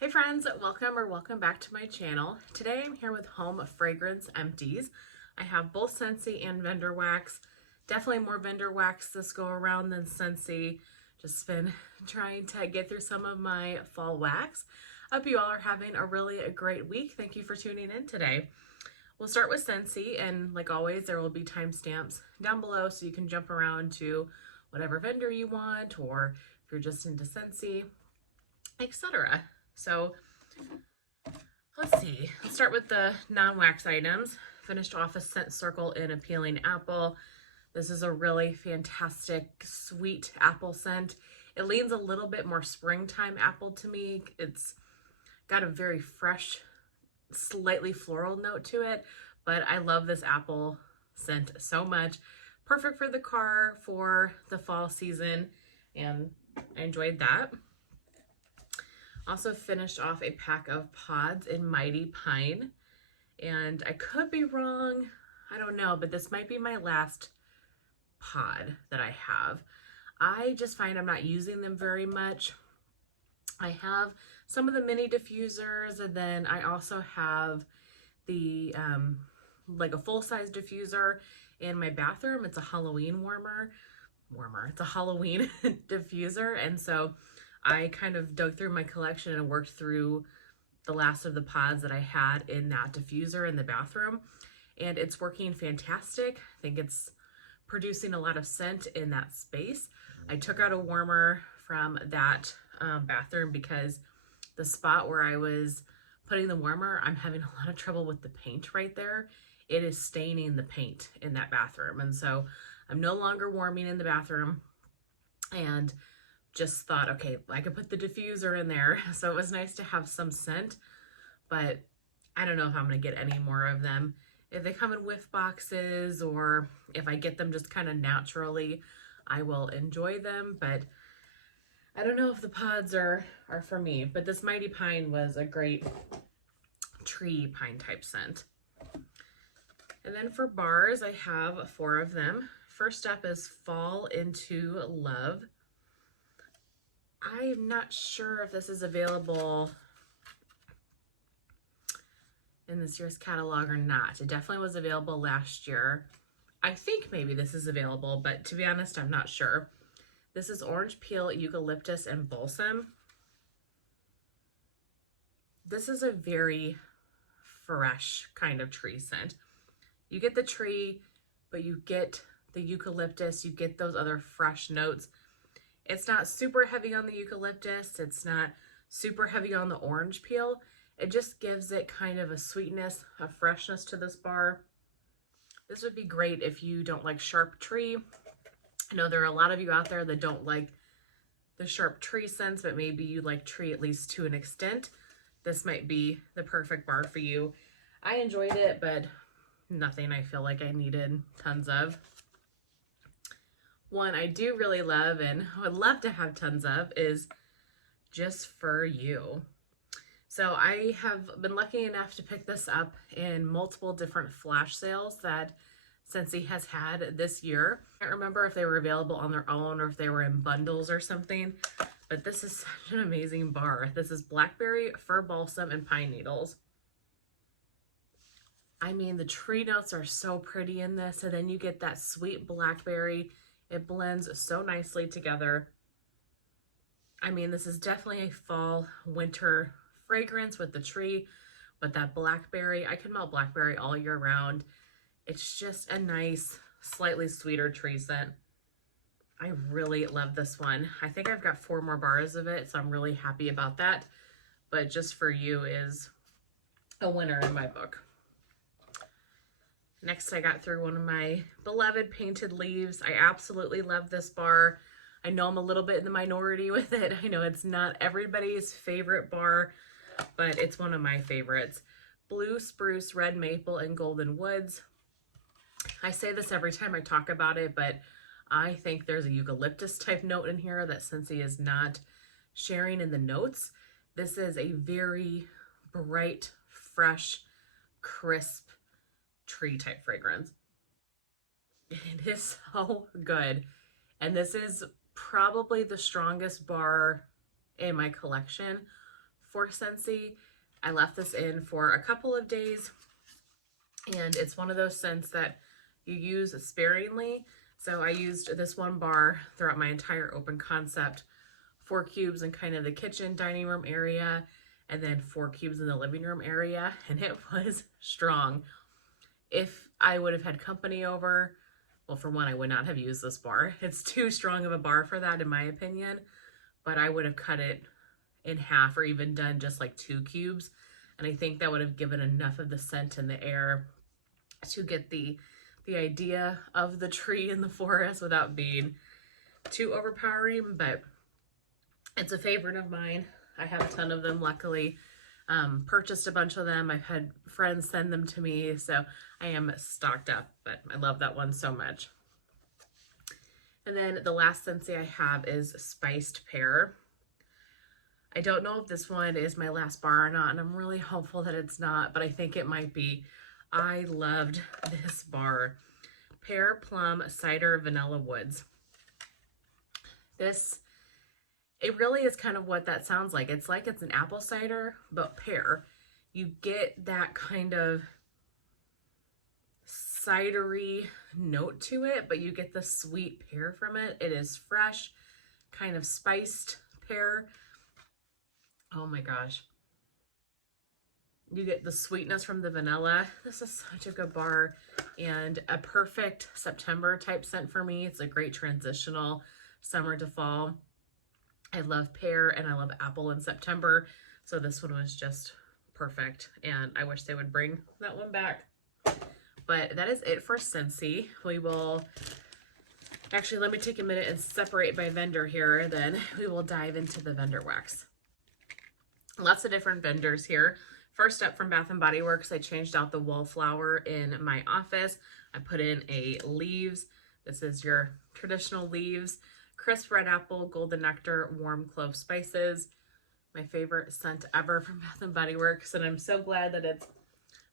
Hey friends, welcome back to my channel. Today I'm here with Home Fragrance Empties. I have both Scentsy and Vendor wax. Definitely more Vendor wax this go around than Scentsy. Just been trying to get through some of my fall wax. Hope you all are having a really great week. Thank you for tuning in today. We'll start with Scentsy, and like always there will be timestamps down below so you can jump around to whatever vendor you want, or if you're just into Scentsy, etc. So let's see, let's start with the non-wax items. Finished off a scent circle in Appealing Apple. This is a really fantastic sweet apple scent. It leans a little bit more springtime apple to me. It's got a very fresh, slightly floral note to it, but I love this apple scent so much. Perfect for the car for the fall season, and I enjoyed that. Also finished off a pack of pods in Mighty Pine, and I could be wrong, I don't know, but this might be my last pod that I have. I just find I'm not using them very much. I have some of the mini diffusers, and then I also have the like a full-size diffuser in my bathroom. It's a Halloween it's a Halloween diffuser, and so I kind of dug through my collection and worked through the last of the pods that I had in that diffuser in the bathroom, and it's working fantastic. I think it's producing a lot of scent in that space. I took out a warmer from that bathroom because the spot where I was putting the warmer, I'm having a lot of trouble with the paint right there. It is staining the paint in that bathroom, and so I'm no longer warming in the bathroom, and just thought, okay, I could put the diffuser in there. So it was nice to have some scent, but I don't know if I'm going to get any more of them. If they come in whiff boxes, or if I get them just kind of naturally, I will enjoy them, but I don't know if the pods are for me. But this Mighty Pine was a great tree pine type scent. And then for bars, I have 4 of them. First up is Fall Into Love. I'm not sure if this is available in this year's catalog or not. It definitely was available last year. I think maybe this is available, but to be honest, I'm not sure. This is Orange Peel, Eucalyptus, and Balsam. This is a very fresh kind of tree scent. You get the tree, but you get the eucalyptus, you get those other fresh notes. It's not super heavy on the eucalyptus. It's not super heavy on the orange peel. It just gives it kind of a sweetness, a freshness to this bar. This would be great if you don't like sharp tree. I know there are a lot of you out there that don't like the sharp tree scents, but maybe you like tree at least to an extent. This might be the perfect bar for you. I enjoyed it, but nothing I feel like I needed tons of. One I do really love and would love to have tons of is Just For You. So I have been lucky enough to pick this up in multiple different flash sales that Scentsy has had this year. I can't remember if they were available on their own or if they were in bundles or something, but this is such an amazing bar. This is blackberry, fir balsam, and pine needles. I mean, the tree notes are so pretty in this, and then you get that sweet blackberry. It blends so nicely together. I mean, this is definitely a fall winter fragrance with the tree, but that blackberry, I can melt blackberry all year round. It's just a nice, slightly sweeter tree scent. I really love this one. I think I've got 4 more bars of it, so I'm really happy about that. But Just For You is a winner in my book. Next, I got through one of my beloved Painted Leaves. I absolutely love this bar. I know I'm a little bit in the minority with it. I know it's not everybody's favorite bar, but it's one of my favorites. Blue Spruce, Red Maple, and Golden Woods. I say this every time I talk about it, but I think there's a eucalyptus type note in here that Scentsy is not sharing in the notes. This is a very bright, fresh, crisp tree type fragrance. It is so good, and this is probably the strongest bar in my collection for Scentsy. I left this in for a couple of days, and it's one of those scents that you use sparingly. So I used this one bar throughout my entire open concept, 4 cubes in kind of the kitchen dining room area, and then 4 cubes in the living room area, and it was strong. If I would have had company over, well, for one, I would not have used this bar. It's too strong of a bar for that, in my opinion, but I would have cut it in half or even done just like 2 cubes. And I think that would have given enough of the scent in the air to get the idea of the tree in the forest without being too overpowering. But it's a favorite of mine. I have a ton of them, luckily. Purchased a bunch of them. I've had friends send them to me, so I am stocked up, but I love that one so much. And then the last Scentsy I have is Spiced Pear. I don't know if this one is my last bar or not, and I'm really hopeful that it's not, but I think it might be. I loved this bar. Pear, Plum, Cider, Vanilla Woods. This, it really is kind of what that sounds like. It's like it's an apple cider, but pear. You get that kind of cidery note to it, but you get the sweet pear from it. It is fresh, kind of spiced pear. Oh my gosh. You get the sweetness from the vanilla. This is such a good bar and a perfect September type scent for me. It's a great transitional summer to fall. I love pear and I love apple in September, so this one was just perfect, and I wish they would bring that one back. But that is it for Scentsy. We will actually, let me take a minute and separate by vendor here, then we will dive into the vendor wax. Lots of different vendors here. First up, from Bath & Body Works, I changed out the wallflower in my office. I put in a leaves. This is your traditional leaves. Crisp red apple, golden nectar, warm clove spices. My favorite scent ever from Bath & Body Works, and I'm so glad that it's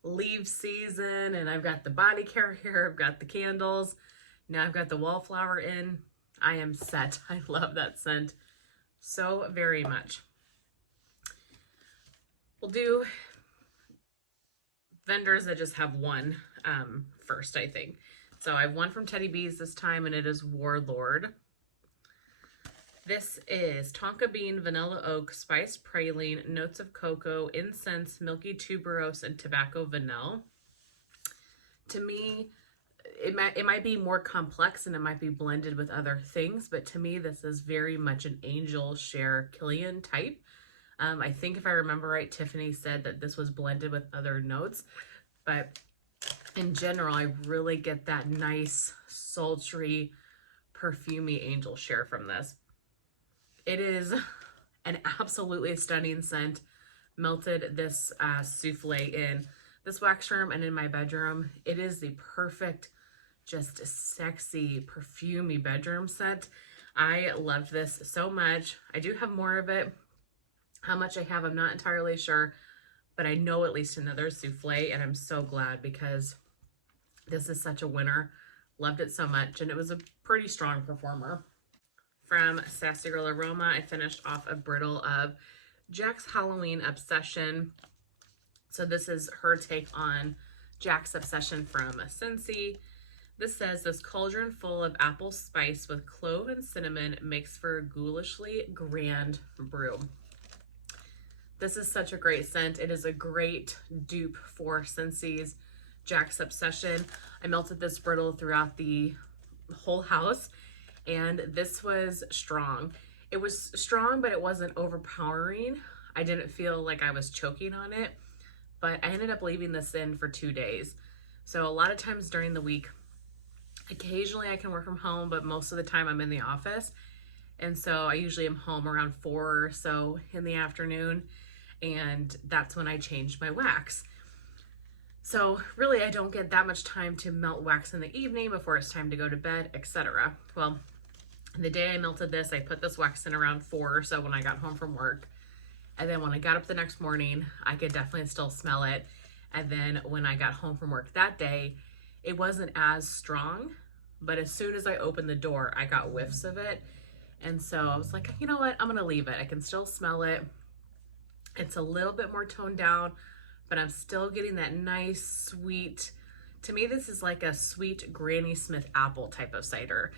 leaf season, and I've got the body care here, I've got the candles, now I've got the wallflower in. I am set. I love that scent so very much. We'll do vendors that just have one first, I think. So I have one from Teddy Bees this time, and it is Warlord. This is tonka bean, vanilla oak, spiced praline, notes of cocoa, incense, milky tuberose, and tobacco vanilla. To me, it might be more complex and it might be blended with other things, but to me, this is very much an Angel Share Killian type. I think if I remember right, Tiffany said that this was blended with other notes, but in general, I really get that nice, sultry, perfumey Angel Share from this. It is an absolutely stunning scent. Melted this souffle in this wax room and in my bedroom. It is the perfect, just sexy, perfumey bedroom scent. I loved this so much. I do have more of it. How much I have, I'm not entirely sure, but I know at least another souffle, and I'm so glad because this is such a winner. Loved it so much, and it was a pretty strong performer. From Sassy Girl Aroma, I finished off a brittle of Jack's Halloween Obsession. So this is her take on Jack's Obsession from Scentsy. This says, this cauldron full of apple spice with clove and cinnamon makes for a ghoulishly grand brew. This is such a great scent. It is a great dupe for Scentsy's Jack's Obsession. I melted this brittle throughout the whole house, and this was strong. It was strong, but it wasn't overpowering. I didn't feel like I was choking on it, but I ended up leaving this in for 2 days. So a lot of times during the week, occasionally I can work from home, but most of the time I'm in the office. And so I usually am home around 4 or so in the afternoon, and that's when I changed my wax. So really I don't get that much time to melt wax in the evening before it's time to go to bed, etc. Well, the day I melted this, I put this wax in around 4 or so when I got home from work. And then when I got up the next morning, I could definitely still smell it. And then when I got home from work that day, it wasn't as strong, but as soon as I opened the door, I got whiffs of it. And so I was like, you know what? I'm going to leave it. I can still smell it. It's a little bit more toned down, but I'm still getting that nice, sweet, to me this is like a sweet Granny Smith apple type of cider.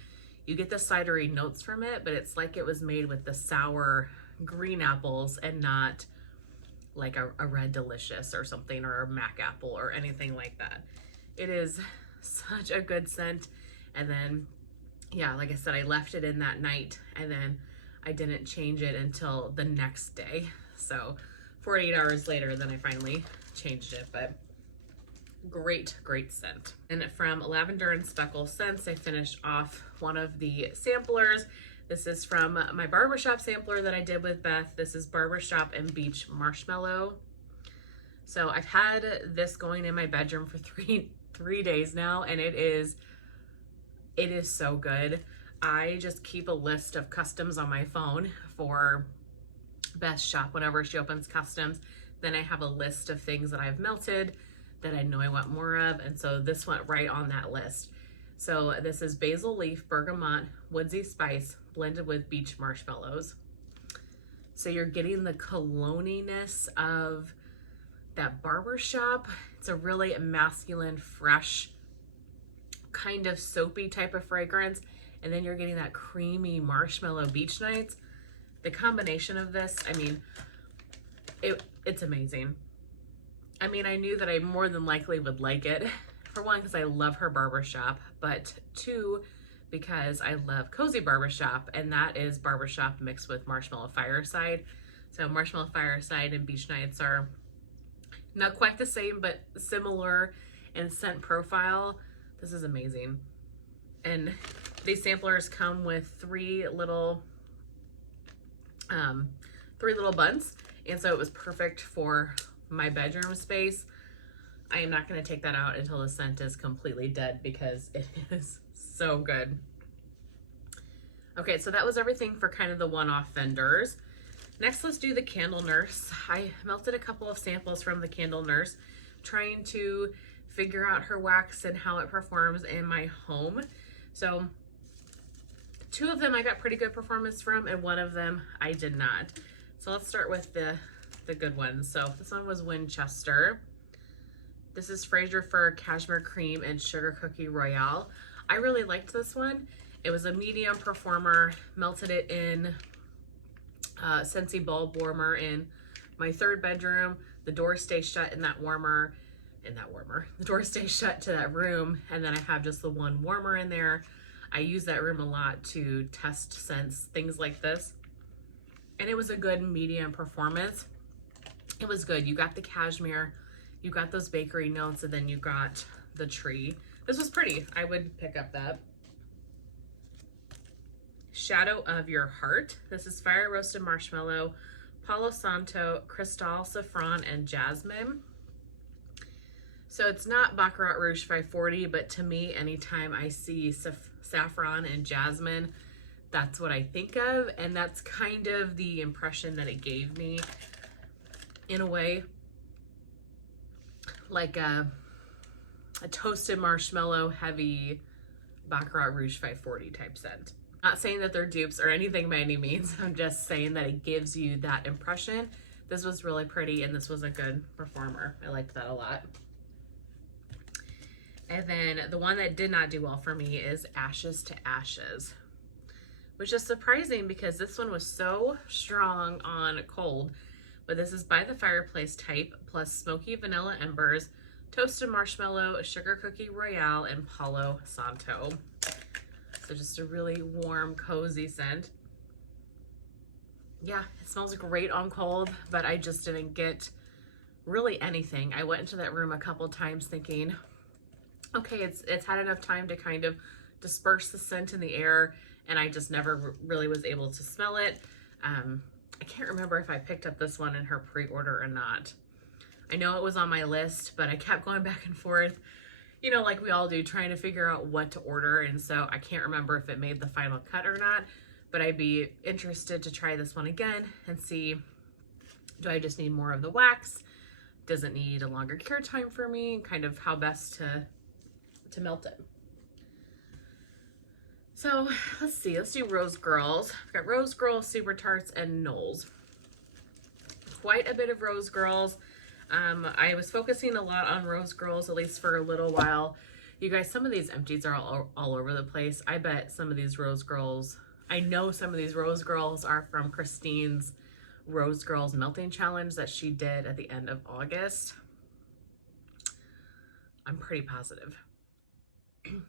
You get the cidery notes from it, but it's like it was made with the sour green apples and not like a Red Delicious or something, or a Mac apple or anything like that. It is such a good scent. And then, yeah, like I said, I left it in that night, and then I didn't change it until the next day. So 48 hours later, then I finally changed it, but great, great scent. And from Lavender and Speckles scents, I finished off one of the samplers. This is from my barbershop sampler that I did with Beth. This is Barbershop and Beach Marshmallow. So I've had this going in my bedroom for three days now, and it is so good. I just keep a list of customs on my phone for Beth's shop whenever she opens customs. Then I have a list of things that I've melted that I know I want more of, and so this went right on that list. So this is basil leaf, bergamot, woodsy spice blended with beach marshmallows. So you're getting the cologniness of that barbershop. It's a really masculine, fresh, kind of soapy type of fragrance, and then you're getting that creamy marshmallow beach nights. The combination of this, I mean, it's amazing. I mean, I knew that I more than likely would like it. For one, because I love her barbershop, but two, because I love Cozy Barbershop, and that is barbershop mixed with Marshmallow Fireside. So Marshmallow Fireside and Beach Nights are not quite the same, but similar in scent profile. This is amazing. And these samplers come with three little buns, and so it was perfect for my bedroom space. I am not going to take that out until the scent is completely dead because it is so good. Okay, so that was everything for kind of the one-off vendors. Next, let's do the Candle Nurse. I melted a couple of samples from the Candle Nurse, trying to figure out her wax and how it performs in my home. So two of them I got pretty good performance from, and one of them I did not. So let's start with the good ones. So this one was Winchester. This is Fraser Fir Cashmere Cream and Sugar Cookie Royale. I really liked this one. It was a medium performer. Melted it in Scentsy bulb warmer in my third bedroom. The doors stay shut in that warmer. The doors stay shut to that room, and then I have just the one warmer in there. I use that room a lot to test scents, things like this. And it was a good medium performance. It was good. You got the cashmere, you got those bakery notes, and then you got the tree. This was pretty. I would pick up that. Shadow of Your Heart. This is Fire Roasted Marshmallow, Palo Santo, Cristal, Saffron, and Jasmine. So it's not Baccarat Rouge 540, but to me, anytime I see saffron and jasmine, that's what I think of, and that's kind of the impression that it gave me, in a way, like a toasted marshmallow heavy Baccarat Rouge 540 type scent. Not saying that they're dupes or anything by any means. I'm just saying that it gives you that impression. This was really pretty, and this was a good performer. I liked that a lot. And then the one that did not do well for me is Ashes to Ashes, which is surprising because this one was so strong on cold. But this is By the Fireplace type, plus Smoky Vanilla Embers, Toasted Marshmallow, Sugar Cookie Royale, and Palo Santo. So just a really warm, cozy scent. Yeah, it smells great on cold, but I just didn't get really anything. I went into that room a couple times thinking, okay, it's had enough time to kind of disperse the scent in the air, and I just never really was able to smell it. I can't remember if I picked up this one in her pre-order or not. I know it was on my list, but I kept going back and forth, you know, like we all do, trying to figure out what to order, and so I can't remember if it made the final cut or not, but I'd be interested to try this one again and see, do I just need more of the wax? Does it need a longer cure time for me? Kind of how best to melt it. So let's see, let's do Rose Girls. I've got Rose Girls, Super Tarts, and Knowles. quite a bit of Rose Girls. I was focusing a lot on Rose Girls, at least for a little while. You guys, some of these empties are all over the place. I bet some of these Rose Girls, I know some of these Rose Girls are from Christine's Rose Girls Melting Challenge that she did at the end of August. I'm pretty positive.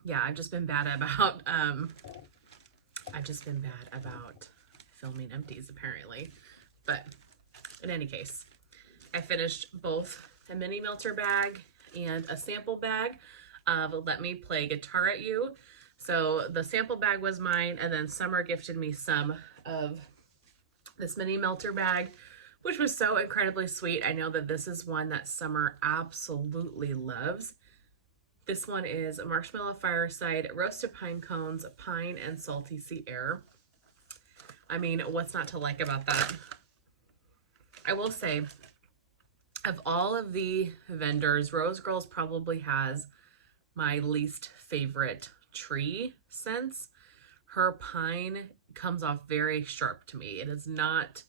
Yeah, I've just been bad about filming empties apparently. But in any case, I finished both a mini melter bag and a sample bag of Let Me Play Guitar at You. So the sample bag was mine, and then Summer gifted me some of this mini melter bag, which was so incredibly sweet. I know that this is one that Summer absolutely loves. This one is Marshmallow Fireside, Roasted Pine Cones, Pine, and Salty Sea Air. I mean, what's not to like about that? I will say, of all of the vendors, Rose Girls probably has my least favorite tree scents. Her pine comes off very sharp to me. It is not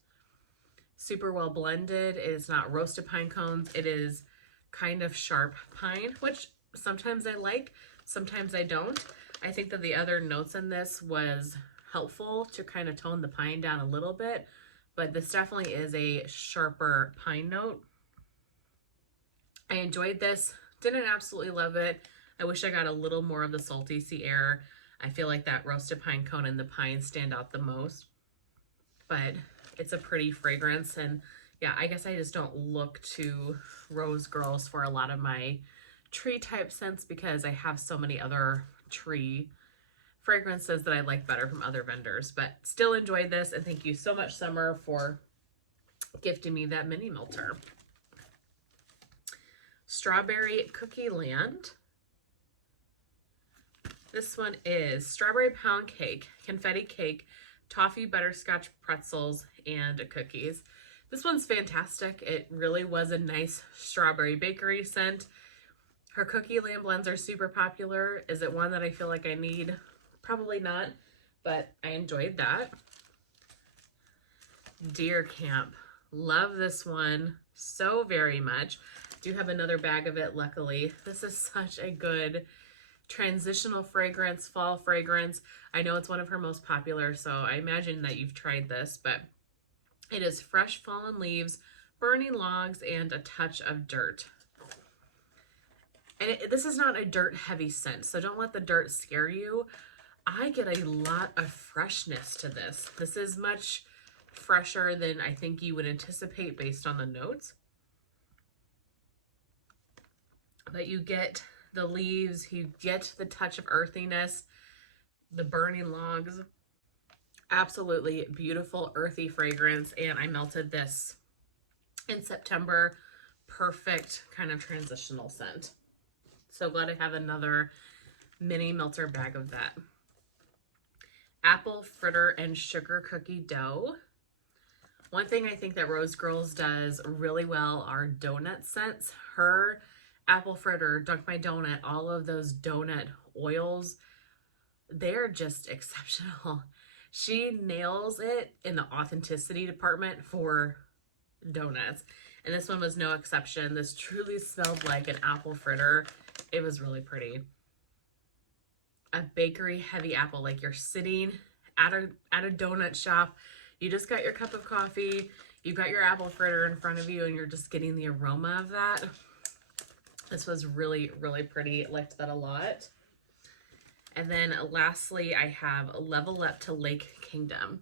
super well blended. It is not roasted pine cones. It is kind of sharp pine, which sometimes I like, sometimes I don't. I think that the other notes in this was helpful to kind of tone the pine down a little bit, but this definitely is a sharper pine note. I enjoyed this, didn't absolutely love it. I wish I got a little more of the salty sea air. I feel like that roasted pine cone and the pine stand out the most, but it's a pretty fragrance. And yeah, I guess I just don't look to Rose Girls for a lot of my tree type scents because I have so many other tree fragrances that I like better from other vendors. But still enjoyed this, and thank you so much, Summer, for gifting me that mini melter. Strawberry Cookie Land. This one is strawberry pound cake, confetti cake, toffee butterscotch pretzels, and cookies. This one's fantastic. It really was a nice strawberry bakery scent. Her Cookie Land blends are super popular. Is it one that I feel like I need? Probably not, but I enjoyed that. Deer Camp. Love this one so very much. Do have another bag of it, luckily. This is such a good transitional fragrance, fall fragrance. I know it's one of her most popular, so I imagine that you've tried this, but it is fresh fallen leaves, burning logs, and a touch of dirt. And this is not a dirt heavy scent, so don't let the dirt scare you. I get a lot of freshness to this. This is much fresher than I think you would anticipate based on the notes. But you get the leaves, you get the touch of earthiness, the burning logs. Absolutely beautiful earthy fragrance, and I melted this in September. Perfect kind of transitional scent. So glad I have another mini melter bag of that. Apple fritter and sugar cookie dough. One thing I think that Rose Girls does really well are donut scents. Her apple fritter, Dunk My Donut, all of those donut oils, they're just exceptional. She nails it in the authenticity department for donuts. And this one was no exception. This truly smelled like an apple fritter. It was really pretty. A bakery heavy apple, like you're sitting at a donut shop. You just got your cup of coffee. You've got your apple fritter in front of you, and you're just getting the aroma of that. This was really, really pretty. Liked that a lot. And then lastly, I have Level Up to Lake Kingdom.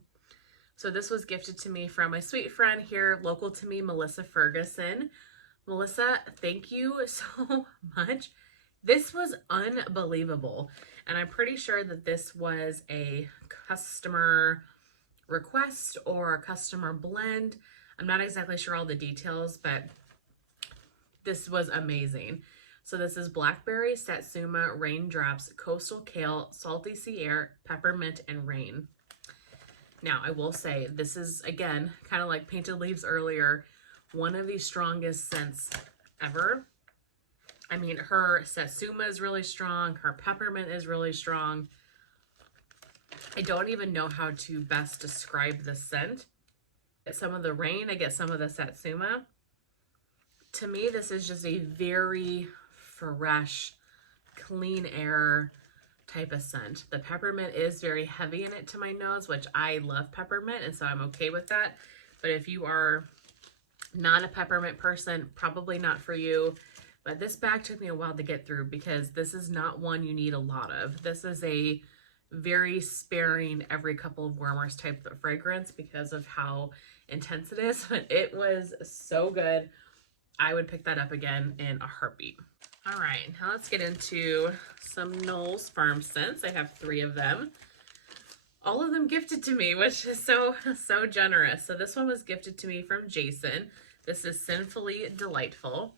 So this was gifted to me from my sweet friend here, local to me, Melissa Ferguson. Melissa, thank you so much. This was unbelievable. And I'm pretty sure that this was a customer request or a customer blend. I'm not exactly sure all the details, but this was amazing. So this is Blackberry, Satsuma, Raindrops, Coastal Kale, Salty Sea Air, Peppermint, and Rain. Now, I will say, this is, again, kind of like Painted Leaves earlier, one of the strongest scents ever. I mean, her Satsuma is really strong. Her Peppermint is really strong. I don't even know how to best describe the scent. some of the rain, I get some of the satsuma. To me, this is just a very fresh, clean air type of scent. The peppermint is very heavy in it to my nose, which I love peppermint, and so I'm okay with that. But if you are not a peppermint person, probably not for you. But this bag took me a while to get through because this is not one you need a lot of. This is a very sparing every couple of warmers type of fragrance because of how intense it is. But it was so good. I would pick that up again in a heartbeat. All right, now let's get into some Knowles Farm scents. I have 3 of them. All of them gifted to me, which is so generous. So this one was gifted to me from Jason. This is Sinfully Delightful.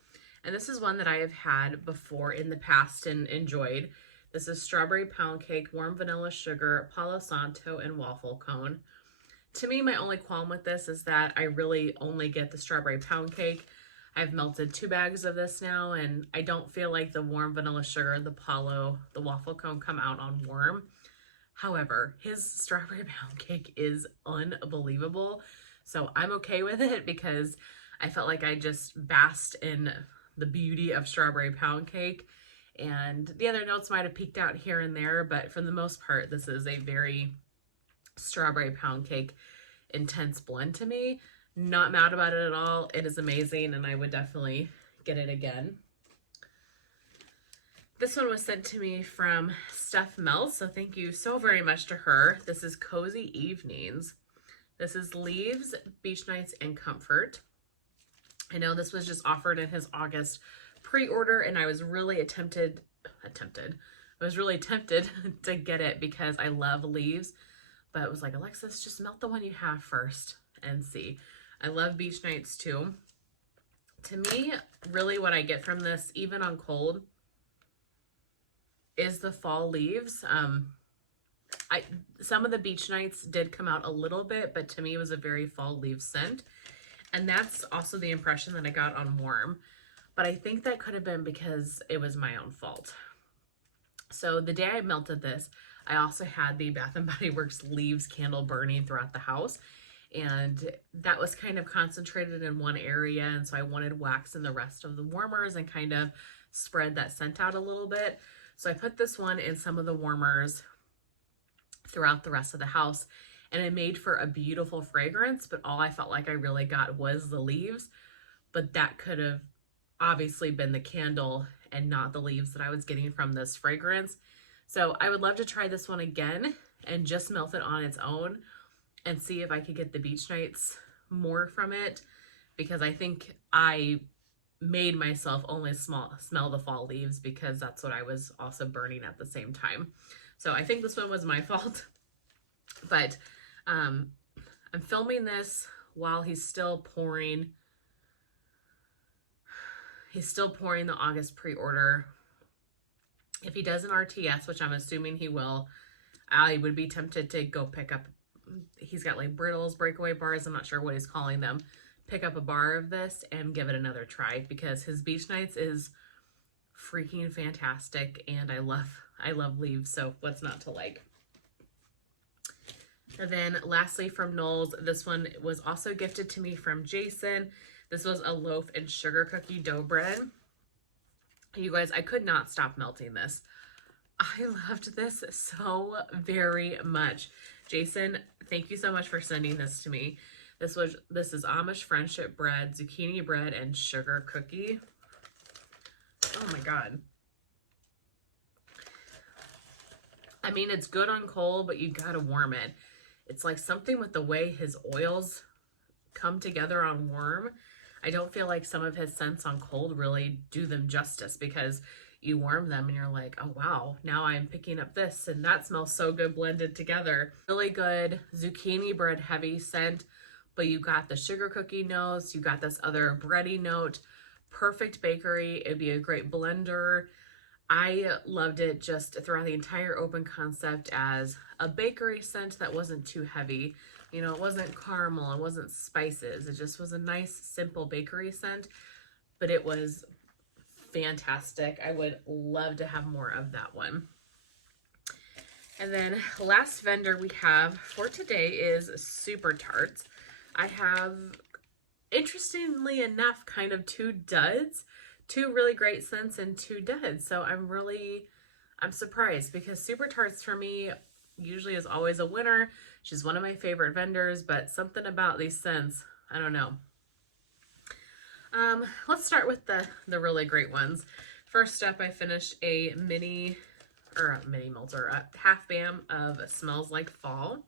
And this is one that I have had before in the past and enjoyed. This is Strawberry Pound Cake, Warm Vanilla Sugar, Palo Santo, and Waffle Cone. To me, my only qualm with this is that I really only get the Strawberry Pound Cake. I've melted 2 bags of this now, and I don't feel like the Warm Vanilla Sugar, the Palo, the Waffle Cone come out on warm. However, his Strawberry Pound Cake is unbelievable, so I'm okay with it because I felt like I just basked in the beauty of Strawberry Pound Cake, and the other notes might have peeked out here and there, but for the most part, this is a very Strawberry Pound Cake intense blend to me. Not mad about it at all. It is amazing, and I would definitely get it again. This one was sent to me from Steph Mells, so thank you so very much to her. This is Cozy Evenings. This is Leaves, Beach Nights, and Comfort. I know this was just offered in his August pre-order, and I was really tempted to get it because I love leaves, but it was like, Alexis, just melt the one you have first and see. I love Beach Nights too. To me, really what I get from this, even on cold, is the fall leaves. Some of the Beach Nights did come out a little bit, but to me it was a very fall leaf scent. And that's also the impression that I got on warm. But I think that could have been because it was my own fault. So the day I melted this, I also had the Bath & Body Works leaves candle burning throughout the house. And that was kind of concentrated in one area. And so I wanted wax in the rest of the warmers and kind of spread that scent out a little bit. So I put this one in some of the warmers throughout the rest of the house. And it made for a beautiful fragrance, but all I felt like I really got was the leaves. But that could have obviously been the candle and not the leaves that I was getting from this fragrance. So I would love to try this one again and just melt it on its own and see if I could get the Beach Nights more from it, because I think I made myself only smell the fall leaves because that's what I was also burning at the same time. So I think this one was my fault, but I'm filming this while he's still pouring the August pre-order. If he does an RTS, which I'm assuming he will, I would be tempted to go pick up, he's got like brittles, breakaway bars, I'm not sure what he's calling them, pick up a bar of this and give it another try, because his Beach Nights is freaking fantastic, and I love leaves, so what's not to like? And then lastly from Knowles, this one was also gifted to me from Jason. This was a loaf and sugar cookie dough bread. You guys, I could not stop melting this. I loved this so very much. Jason, thank you so much for sending this to me. This is Amish friendship bread, zucchini bread, and sugar cookie. Oh my God. I mean, it's good on cold, but you gotta warm it. It's like something with the way his oils come together on warm. I don't feel like some of his scents on cold really do them justice, because you warm them and you're like, oh wow, now I'm picking up this and that smells so good blended together. Really good zucchini bread heavy scent, but you got the sugar cookie notes, you got this other bready note. Perfect bakery. It'd be a great blender. I loved it just throughout the entire open concept as a bakery scent that wasn't too heavy. You know, it wasn't caramel, it wasn't spices. It just was a nice, simple bakery scent, but it was fantastic. I would love to have more of that one. And then last vendor we have for today is Super Tarts. I have, interestingly enough, kind of two duds, two really great scents and two duds. So I'm surprised because Super Tarts for me usually is always a winner. She's one of my favorite vendors, but something about these scents, I don't know. Let's start with the really great ones. First up, I finished a half bam of Smells Like Fall.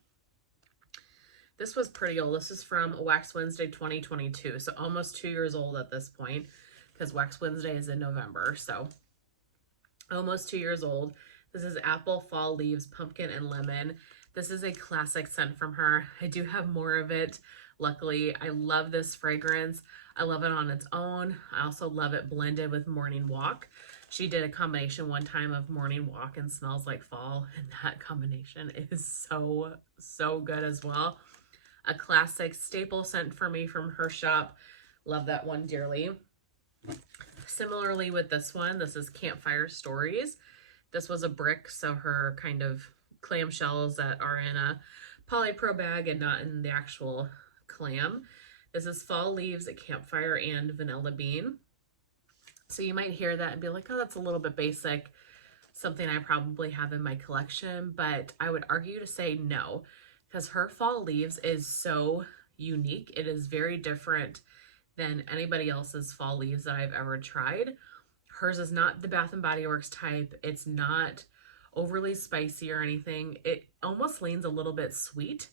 This was pretty old. This is from Wax Wednesday 2022, so almost 2 years old at this point, because Wax Wednesday is in November, so almost 2 years old. This is Apple, Fall Leaves, Pumpkin, and Lemon. This is a classic scent from her. I do have more of it. Luckily, I love this fragrance. I love it on its own. I also love it blended with Morning Walk. She did a combination one time of Morning Walk and Smells Like Fall, and that combination is so, so good as well. A classic staple scent for me from her shop. Love that one dearly. Similarly with this one, this is Campfire Stories. This was a brick, so her kind of clamshells that are in a polypro bag and not in the actual clam. This is Fall Leaves, a Campfire, and Vanilla Bean. So you might hear that and be like, oh, that's a little bit basic, something I probably have in my collection, but I would argue to say no, because her Fall Leaves is so unique. It is very different than anybody else's Fall Leaves that I've ever tried. Hers is not the Bath & Body Works type. It's not overly spicy or anything. It almost leans a little bit sweet,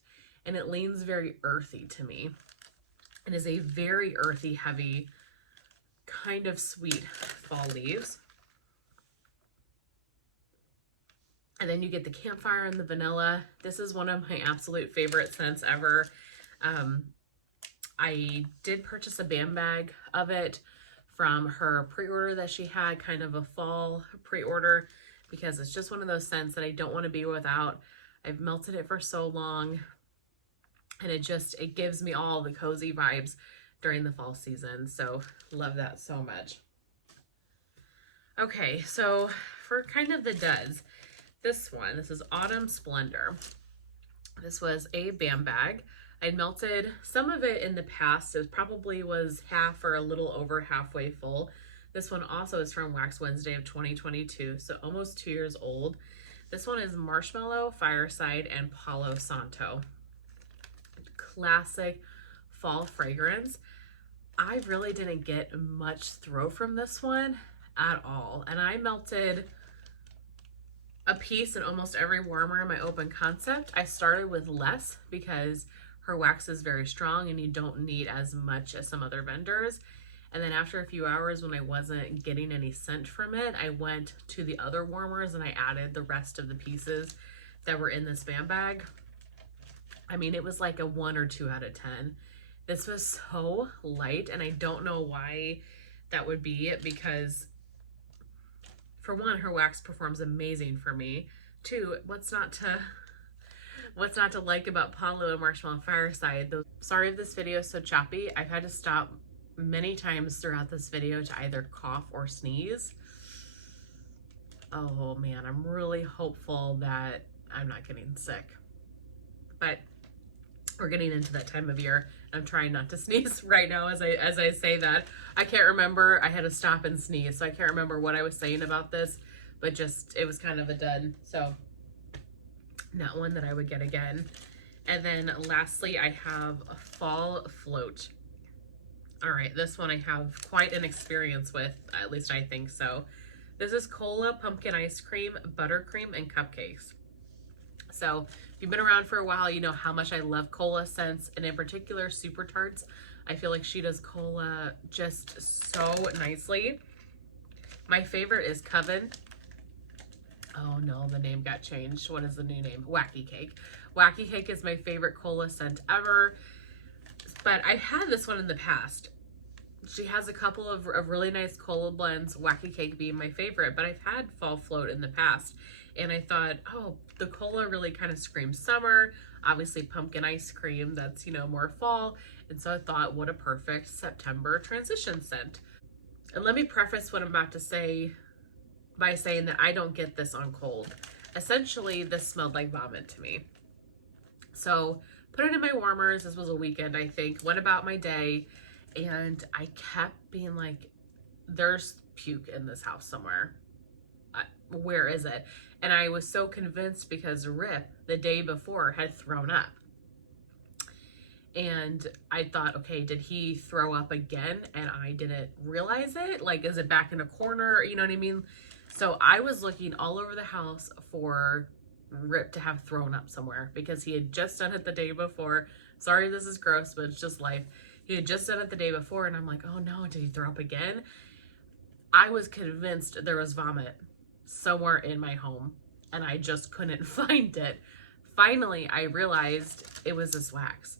and it leans very earthy to me. It is a very earthy, heavy, kind of sweet Fall Leaves. And then you get the Campfire and the vanilla. This is one of my absolute favorite scents ever. I did purchase a BAM bag of it from her pre-order that she had, kind of a fall pre-order, because it's just one of those scents that I don't want to be without. I've melted it for so long, and it gives me all the cozy vibes during the fall season. So love that so much. Okay, so for kind of the duds, this is Autumn Splendor. This was a BAM bag. I melted some of it in the past. It probably was half or a little over halfway full. This one also is from Wax Wednesday of 2022, so almost 2 years old. This one is Marshmallow, Fireside, and Palo Santo. Classic fall fragrance. I really didn't get much throw from this one at all, and I melted a piece in almost every warmer in my open concept. I started with less because her wax is very strong and you don't need as much as some other vendors. And then after a few hours, when I wasn't getting any scent from it, I went to the other warmers and I added the rest of the pieces that were in this BAM bag. I mean, it was like a 1 or 2 out of 10. This was so light, and I don't know why that would be it, because for one, her wax performs amazing for me. Two, what's not to like about Palo and Marshmallow Fireside? Sorry if this video is so choppy. I've had to stop many times throughout this video to either cough or sneeze. Oh man, I'm really hopeful that I'm not getting sick. But we're getting into that time of year. I'm trying not to sneeze right now as I say that. I can't remember. I had to stop and sneeze, so I can't remember what I was saying about this, but just, it was kind of a dud. So not one that I would get again. And then lastly, I have a Fall Float. All right, this one I have quite an experience with, at least I think so. This is Cola, Pumpkin Ice Cream, Buttercream, and Cupcakes. So if you've been around for a while, you know how much I love cola scents, and in particular Super Tarts. I feel like she does cola just so nicely. My favorite is Coven. Oh no, the name got changed. What is the new name? Wacky Cake. Wacky Cake is my favorite cola scent ever, but I've had this one in the past. She has a couple of really nice cola blends, Wacky Cake being my favorite, but I've had Fall Float in the past, and I thought, oh, the cola really kind of screams summer. Obviously pumpkin ice cream, that's, you know, more fall. And so I thought, what a perfect September transition scent. And let me preface what I'm about to say by saying that I don't get this on cold. Essentially, this smelled like vomit to me. So put it in my warmers. This was a weekend, I think. Went about my day, and I kept being like, there's puke in this house somewhere. Where is it? And I was so convinced because Rip, the day before, had thrown up. And I thought, okay, did he throw up again and I didn't realize it? Like, is it back in a corner? You know what I mean? So I was looking all over the house for Rip to have thrown up somewhere because he had just done it the day before. Sorry, this is gross, but it's just life. He had just done it the day before, and I'm like, oh no, did he throw up again? I was convinced there was vomit somewhere in my home, and I just couldn't find it. Finally, I realized it was this wax.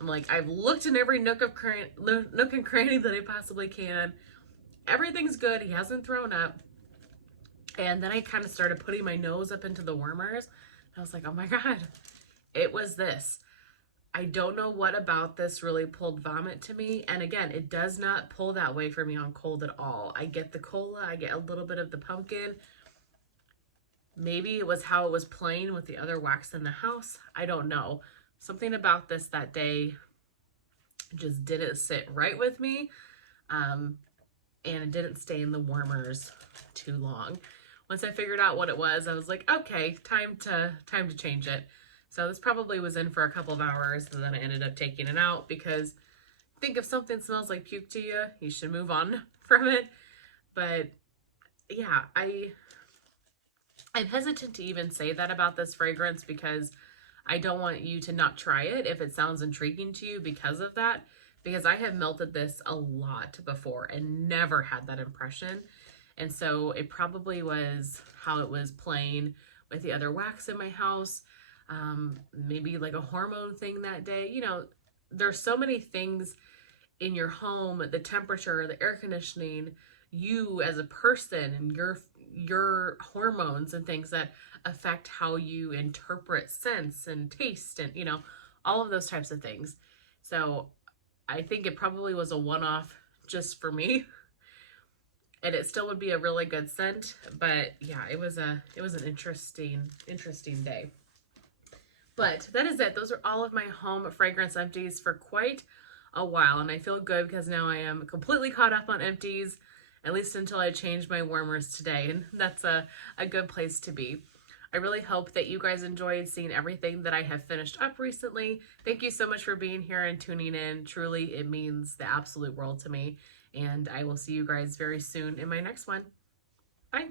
I'm like, I've looked in every nook and cranny that I possibly can. Everything's good. He hasn't thrown up. And then I kind of started putting my nose up into the warmers. I was like, oh my God, it was this. I don't know what about this really pulled vomit to me. And again, it does not pull that way for me on cold at all. I get the cola. I get a little bit of the pumpkin. Maybe it was how it was playing with the other wax in the house. I don't know. Something about this that day just didn't sit right with me. And it didn't stay in the warmers too long. Once I figured out what it was, I was like, okay, time to change it. So this probably was in for a couple of hours, and then I ended up taking it out because I think if something smells like puke to you, you should move on from it. But yeah, I'm hesitant to even say that about this fragrance because I don't want you to not try it if it sounds intriguing to you because of that. Because I have melted this a lot before and never had that impression. And so it probably was how it was playing with the other wax in my house. Maybe like a hormone thing that day. You know, there's so many things in your home, the temperature, the air conditioning, you as a person and your hormones and things that affect how you interpret scents and taste and, you know, all of those types of things. So I think it probably was a one-off just for me. And it still would be a really good scent, but yeah, it was an interesting day. But that is it. Those are all of my home fragrance empties for quite a while, and I feel good because now I am completely caught up on empties, at least until I change my warmers today, and that's a good place to be. I really hope that you guys enjoyed seeing everything that I have finished up recently. Thank you so much for being here and tuning in. Truly, it means the absolute world to me. And I will see you guys very soon in my next one. Bye.